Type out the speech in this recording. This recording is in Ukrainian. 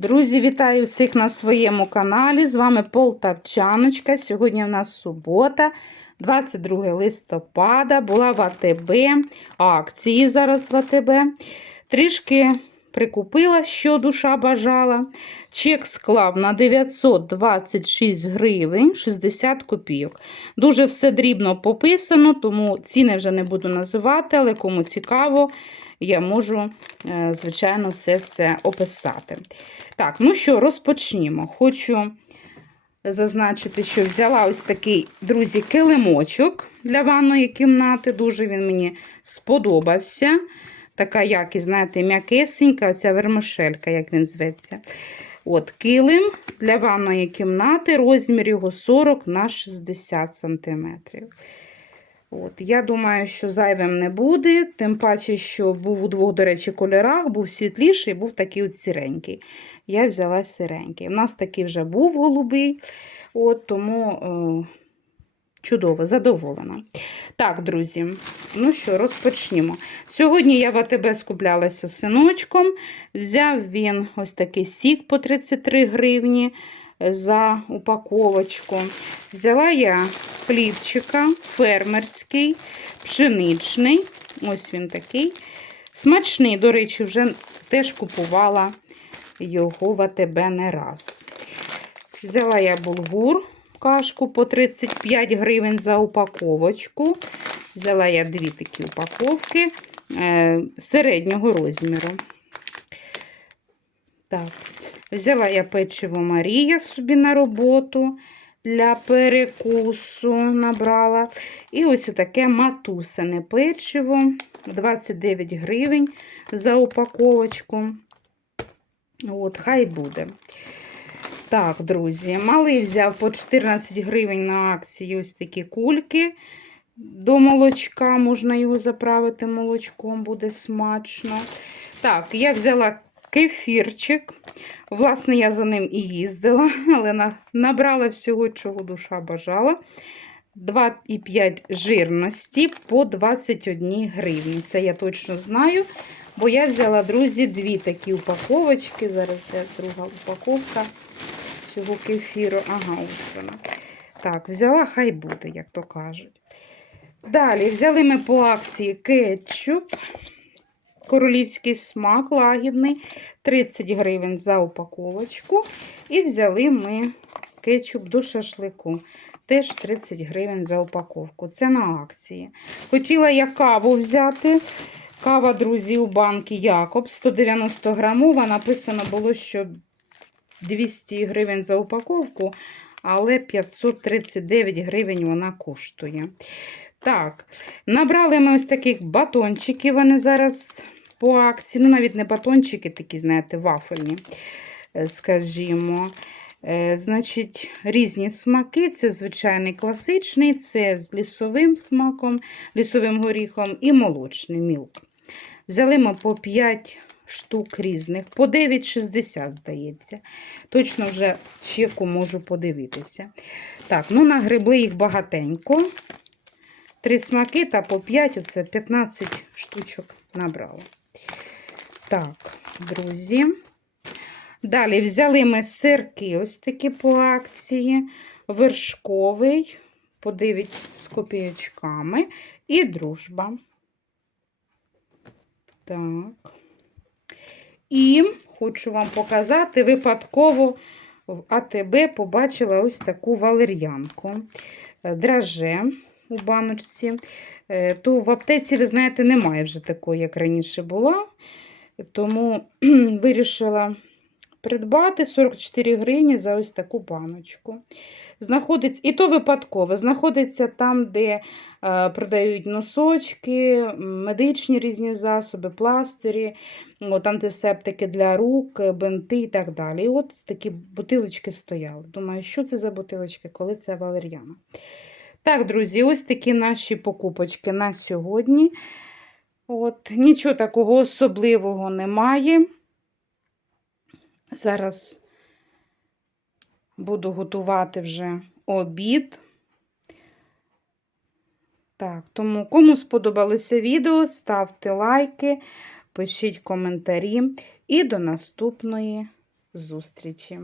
Друзі, вітаю всіх на своєму каналі. З вами Полтавчаночка. Сьогодні у нас субота, 22 листопада. Була в АТБ, акції зараз в АТБ. Трішки прикупила, що душа бажала. Чек склав на 926 гривень 60 копійок. Дуже все дрібно пописано, тому ціни вже не буду називати, але кому цікаво, я можу, е, звичайно, все це описати. Так, ну що, розпочнімо. Хочу зазначити, що взяла ось такий, друзі, килимочок для ванної кімнати. Дуже він мені сподобався. Така якість, знаєте, м'якесенька, оця вермишелька, як він зветься. От, килим для ванної кімнати, розмір його 40 на 60 см. От, я думаю, що зайвим не буде, тим паче, що був у двох, до речі, кольорах, був світліший, був такий от сіренький. Я взяла сіренький. У нас такий вже був голубий, от, тому е, чудово, задоволена. Так, друзі, ну що, розпочнімо. Сьогодні я в АТБ скуплялася з синочком. Взяв він ось такий сік по 33 гривні за упаковочку. Взяла я хлібчика фермерський, пшеничний. Ось він такий. Смачний, до речі, вже теж купувала його в АТБ не раз. Взяла я булгур, кашку по 35 гривень за упаковочку. Взяла я дві такі упаковки е, середнього розміру. Так. Взяла я печиво Марія собі на роботу для перекусу набрала. І ось таке матусине печиво 29 гривень за упаковочку. От, хай буде. Так, друзі, малий взяв по 14 гривень на акції ось такі кульки до молочка. Можна його заправити молочком, буде смачно. Так, я взяла кефірчик. Власне, я за ним і їздила, але набрала всього, чого душа бажала. 2,5 жирності по 21 гривні. Це я точно знаю. Бо я взяла, друзі, дві такі упаковочки. Зараз де друга упаковка цього кефіру. Ага, ось вона. Так, взяла, хай буде, як то кажуть. Далі взяли ми по акції кетчуп. Королівський смак лагідний. 30 гривень за упаковочку. І взяли ми кетчуп до шашлику. Теж 30 гривень за упаковку. Це на акції. Хотіла я каву взяти. Кава, друзі, у банки Якоб 190 грамова. Написано було, що 200 гривень за упаковку, але 539 гривень вона коштує. Так, набрали ми ось таких батончиків. Вони зараз по акції. Ну, навіть не батончики, такі, знаєте, вафельні, скажімо. Значить, різні смаки. Це звичайний класичний, це з лісовим смаком, лісовим горіхом і молочний мілк. Взяли ми по 5 штук різних, по 9,60, здається. Точно вже чеку можу подивитися. Так, ну нагребли їх багатенько. Три смаки та по 5, оце 15 штучок набрала. Так, друзі. Далі взяли ми сирки, ось такі по акції. Вершковий, по 9 з копійочками, і дружба. Так. І хочу вам показати, випадково в АТБ побачила ось таку валер'янку. Драже у баночці. То в аптеці, ви знаєте, немає вже такої, як раніше була. Тому вирішила придбати 44 гривні за ось таку баночку. Знаходиться, І то випадково, знаходиться там, де е, продають носочки, медичні різні засоби, пластирі, от, антисептики для рук, бинти і так далі. І от такі бутилочки стояли. Думаю, що це за бутилочки, коли це валер'яна. Так, друзі, ось такі наші покупочки на сьогодні. От, Нічого такого особливого немає. Зараз буду готувати вже обід. Так, тому, кому сподобалося відео, ставте лайки, пишіть коментарі. І до наступної зустрічі!